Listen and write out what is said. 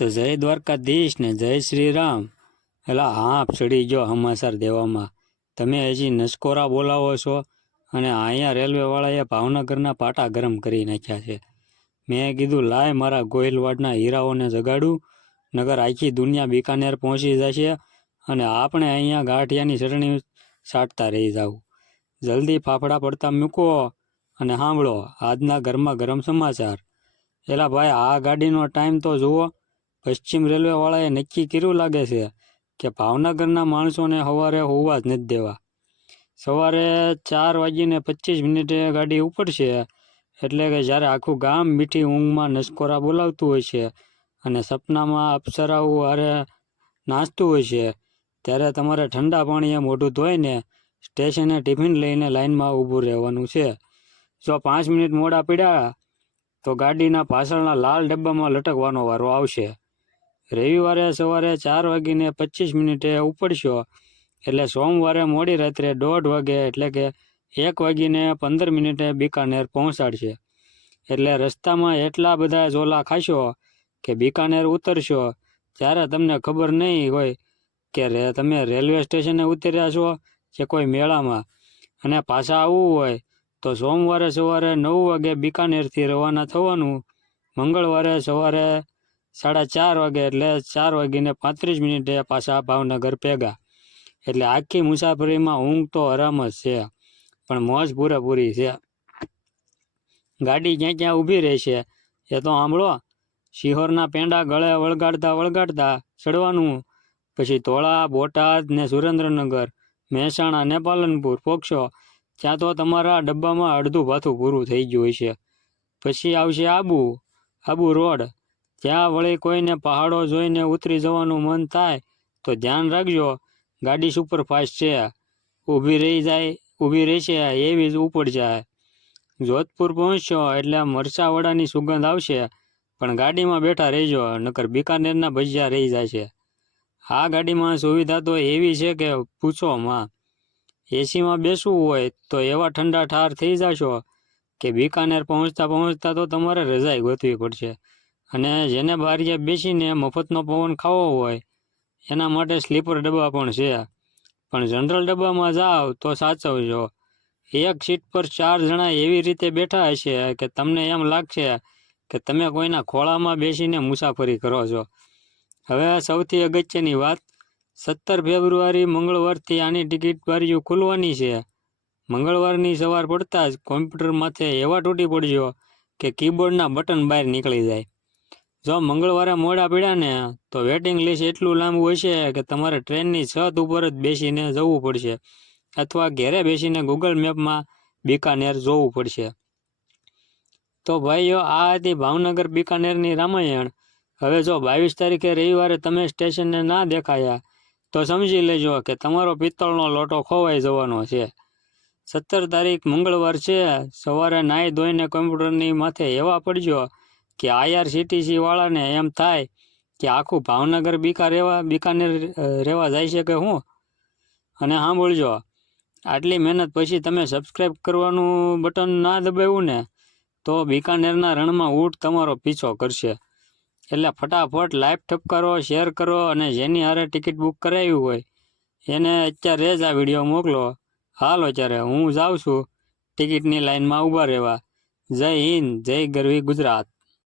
તો જય દ્વારકાધીશ ને જય શ્રી રામ. એલા હાંપ ચડી ગયો સમાચાર દેવામાં. તમે હજી નસકોરા બોલાવો છો અને અહીંયા રેલવેવાળાએ ભાવનગરના પાટા ગરમ કરી નાખ્યા છે. મેં કીધું લાય મારા ગોહિલવાડના હીરાઓને જગાડું, નગર આખી દુનિયા બિકાનેર પહોંચી જશે અને આપણે અહીંયા ગાંઠિયાની ચટણી સાટતા રહી જાવ. જલ્દી ફાફડા પડતા મૂકો અને સાંભળો આજના ગરમા ગરમ સમાચાર. એલા ભાઈ, આ ગાડીનો ટાઈમ તો જુઓ. પશ્ચિમ રેલવેવાળાએ નક્કી કર્યું લાગે છે કે ભાવનગરના માણસોને સવારે હોવા જ નથી દેવા. સવારે 4:25 ગાડી ઉપડશે, એટલે કે જ્યારે આખું ગામ મીઠી ઊંઘમાં નસકોરા બોલાવતું હોય છે અને સપનામાં અપ્સરાઓ હારે નાચતું હોય છે, ત્યારે તમારે ઠંડા પાણીએ મોઢું ધોઈને સ્ટેશને ટિફિન લઈને લાઇનમાં ઊભું રહેવાનું છે. જો 5 મિનિટ મોડા પડ્યા તો ગાડીના પાછળના લાલ ડબ્બામાં લટકવાનો વારો આવશે. રવિવારે સવારે 4:25 ઉપડશો એટલે સોમવારે મોડી રાત્રે 1:30 વાગે એટલે કે 1:15 બિકાનેર પહોંચાડશે. એટલે રસ્તામાં એટલા બધા ઝોલા ખાશો કે બિકાનેર ઉતરશો ત્યારે તમને ખબર નહીં હોય કે તમે રેલવે સ્ટેશને ઉતર્યા છો કે કોઈ મેળામાં. અને પાછા આવવું હોય તો સોમવારે સવારે 9 વાગે બિકાનેરથી રવાના થવાનું. મંગળવારે સવારે 4:30 વાગે એટલે 4:35 પાછા ભાવનગર ભેગા. એટલે આખી મુસાફરીમાં ઊંઘ તો હરામ જ છે, પણ મોજ પૂરેપૂરી છે. ગાડી ક્યાં ક્યાં ઊભી રહેશે એ તો સાંભળો. શિહોરના પેંડા ગળે વળગાડતા ચડવાનું. પછી ધોળા, બોટાદ ને સુરેન્દ્રનગર, મહેસાણા ને પાલનપુર પહોંચશો ત્યાં તો તમારા ડબ્બામાં અડધું ભાથું પૂરું થઈ ગયું હશે. પછી આવશે આબુ રોડ. ત્યાં વળી કોઈને પહાડો જોઈને ઉતરી જવાનું મન થાય તો ધ્યાન રાખજો, ગાડી સુપરફાસ્ટ છે, ઊભી રહેશે એવી જ ઉપડ જાય. જોધપુર પહોંચશો એટલે મરચાં વડાની સુગંધ આવશે, પણ ગાડીમાં બેઠા રહેજો નકર બિકાનેરના ભજીયા રહી જશે. આ ગાડીમાં સુવિધા તો એવી છે કે પૂછો માં. એસીમાં બેસવું હોય તો એવા ઠંડા ઠાર થઈ જશો કે બિકાનેર પહોંચતા તો તમારે રજાઈ ગોતવી પડશે. અને જેને બારીએ બેસીને મફતનો પવન ખાવો હોય એના માટે સ્લીપર ડબ્બા પણ છે. પણ જનરલ ડબ્બામાં જાઓ તો સાચવજો, એક સીટ પર 4 જણા એવી રીતે બેઠા હશે કે તમને એમ લાગશે કે તમે કોઈના ખોળામાં બેસીને મુસાફરી કરો છો. હવે સૌથી અગત્યની વાત, 17 ફેબ્રુઆરી મંગળવારથી આની ટિકિટ બારીઓ ખુલવાની છે. મંગળવારની સવાર પડતા જ કોમ્પ્યુટર માથે એવા તૂટી પડજો કે કીબોર્ડના બટન બહાર નીકળી જાય. જો મંગળવારે મોડા પડ્યા ને તો વેટિંગ લિસ્ટ એટલું લાંબુ હશે કે તમારે ટ્રેનની છત ઉપર જ બેસીને જવું પડશે અથવા ઘેરે બેસીને ગૂગલ મેપમાં બિકાનેર જોવું પડશે. તો ભાઈઓ, આ હતી ભાવનગર બિકાનેરની રામાયણ. હવે જો 22 તારીખે રવિવારે તમે સ્ટેશને ના દેખાયા તો સમજી લેજો કે તમારો પિત્તળનો લોટો ખોવાઈ જવાનો છે. 17 તારીખ મંગળવાર છે. સવારે નાહી ધોઈને કોમ્પ્યુટરની માથે એવા પડજો કે IRCTC વાળાને એમ થાય કે આખું ભાવનગર બિકાનેર રહેવા જાય છે કે શું. અને સાંભળજો, આટલી મહેનત પછી તમે સબસ્ક્રાઈબ કરવાનું બટન ના દબાવ્યું ને તો બિકાનેરના રણમાં ઊંટ તમારો પીછો કરશે. એટલે ફટાફટ લાઈવ ઠપકારો, શેર કરો અને જેની હારે ટિકિટ બુક કરાવી હોય એને અત્યારે જ આ વિડીયો મોકલો. હાલો ત્યારે હું જાઉં છું ટિકિટની લાઈનમાં ઊભા રહેવા. જય હિન્દ, જય ગરવી ગુજરાત.